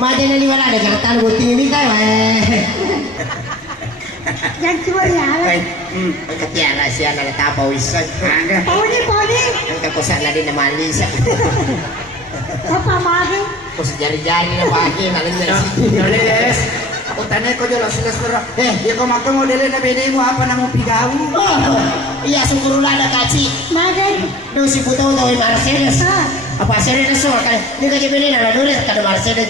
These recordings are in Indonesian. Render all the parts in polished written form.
Maja na liwala na karatan buting ini kay Yang cuma ya. Katiara siya na natapawisan. Poni. Ang kapusan na din na malisa. Apa magi? Kung sa jari-jari na pagi, nalinyan siya. Yoles, ako tanay ko dyan, sila sura. Di ko magkamulili na bini mo, apa na mong pigaw? Iya, sungkurula na kaci. Magi. Doon si Puto daw ay Mercedes. Apa seri na so, kaya di ka jibinin na nanulis ka na Mercedes.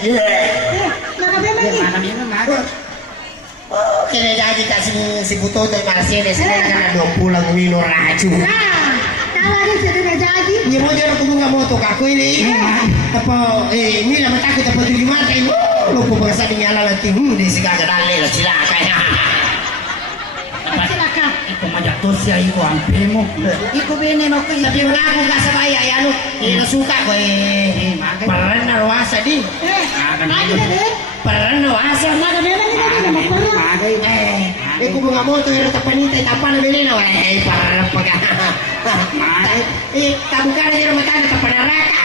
Nakabema ni. Mana minum, maga. Kaya jadi kasi si Puto daw ay Mercedes. Kaya ka na doon pulang wino rajo. Kalau ada sudah jadi. Hindi mo dyan ako mga moto kako ini. Tapo, hindi naman takot tapo di gimana kayo. Lupo ba sa niya lalating, hindi si kagadali na sila kaya. Celaka. Iko majatuh siya, iko ampe mo. Iko bini mo ko, Sabi mo na ako kasabay ay ano, nasuka ko pararan na ruwasa di. Magi na din. Pararan na ruwasa. Nakabema ni tadi na magpuro. Magay. Kung mga moto yung tapanitay, tapan na bilhin na. Pararan pag tabuka na yung mata na tapanaraka.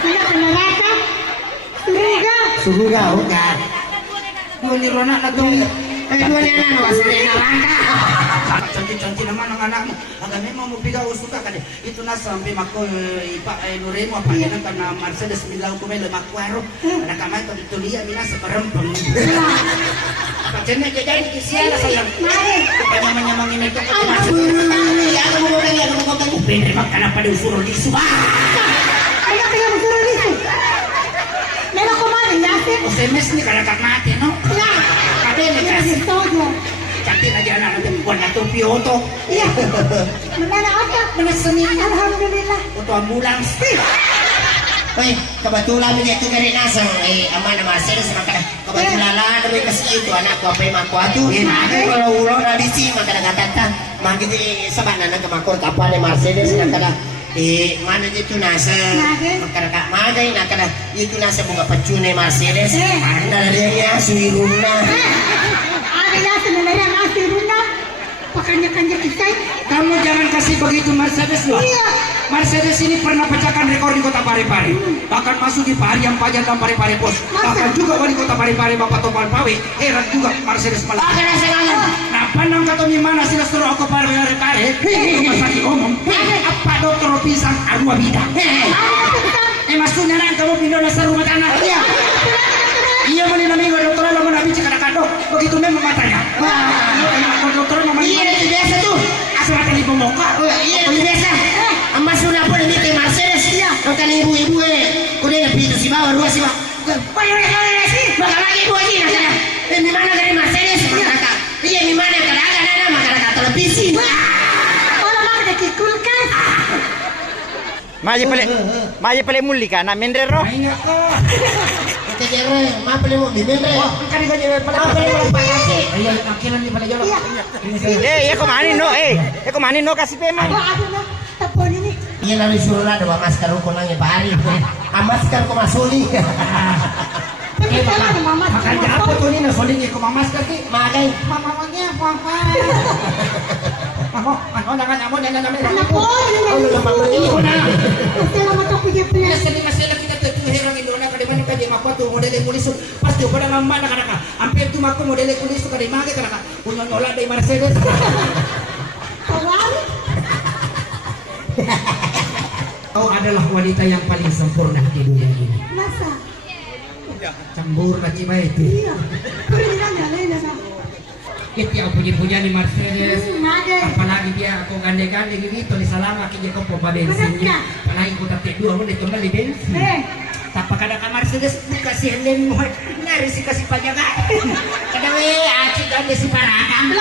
Sila penaraka. Suruga. Suruga, oka. Dua ni Rona na to. Dua niya na, wasa na yung naraka. Cantik-cantik naman ang anak mo. Ang mo mo pigaw usuka ka di. Ito na sa ampi mako ipa nure mo pa yan ka na Mercedes milaw ko may lamakwaro. Nakamay ko dito liya mina sa parempang. Pagkene jadi kisiya sayang. Magi. Panyamang ini to. Ano mo kaya, ano mo kaya? Pwede magkana pa di usuro di suba. Ano kaya mo suruh dito? Meron ko magi yasi. O semes ni kada kakmati no. Ya. Kabe ni Kaya kasi. gusto. Cantik aja anak nanti bukan nato piyoto. Iya. Mana ada? Mana seni Alhamdulillah. untuk ambulans. Uy, kebetulan begitu dari nasa ama na Mercedes maka kebetulan lah demi kasi itu anak ko pa makuatu. Kalau ulo na di si maka nakatata magiti saban na kamakor kapal ni Mercedes nakada mana itu nasa maka magay nakada itu nasa bunga pacune Mercedes. Mana dia suiruna. Ada yasi nilai nasi runa. Pakanya-kanya kita. Kamu jangan kasih begitu Mercedes loh. Iya. Mercedes ini pernah pecahkan rekor di kota Parepare. Bahkan masuk di Pariam Pajan dan Parepare Pos. Bahkan juga wali kota Parepare Bapak Topal Pawe. Heran juga Mercedes malah. Kaya sa ngayon. Napanang katomi mana sila suruh aku Parepare. Rumah sakit umum. Apa dokter pisang arwah bida. Maksudnya nang kamu pindah nasa rumah tanah. Iya. Iya meninaming dokter lo menabi cik anak begitu memang matanya. Dokter memang. Iya itu biasa tuh. Asal tadi pemuka. Iya itu biasa. Amma sudah pun ini teh Mercedes ya. Kan ibu-ibu udah pintu si bawah ruas si bawah. Bagaimana sih? Bagaimana ibu aja nak? Di mana dari Mercedes? Kata. Iya di mana kadang-kadang ada masyarakat televisi. Orang mak ada kulkas. Maji pale muli ka na menrero. Ingat ko. Kita jere, mapele mo bibendre. Kali ko niya pala. Mapele mo pagasi. Ayan, akilan ni pala jolo. Eko mani no kasi pe man. Ada na. Tapon ini. Iya lalu suruh ada masker ko nang ipari. Masker ko masuli. Kita lah mama. Makan apa tuh ini soling ko mamas kaki. Magay. Mamanya apa? Ako na amo na namin. Tapon ini. Ano naman mo Iyo na. Kita lah matok punya punya. Sini masela kita tuh herang Indona kada man ka di mapato model kuliso. Pasti pada mamma na kada ka. Ampe tu mako model kuliso kada mage kada ka. Punyo nola dai Mercedes. Kawan. Kau adalah wanita yang paling sempurna di dunia ini. Masa? Cembur na cibai itu. Iya. Kuriran ya lain na. Kita yang punya di Mercedes. Ada. Apalagi dia aku gande-gande gitu di salama kaya ko pa bensinnya. Apalagi ko tate dua mo dito mali bensin. Tapa kada ka Mercedes buka si helm mo. Nari si kasi panyaga. Kada we aci gande si parang.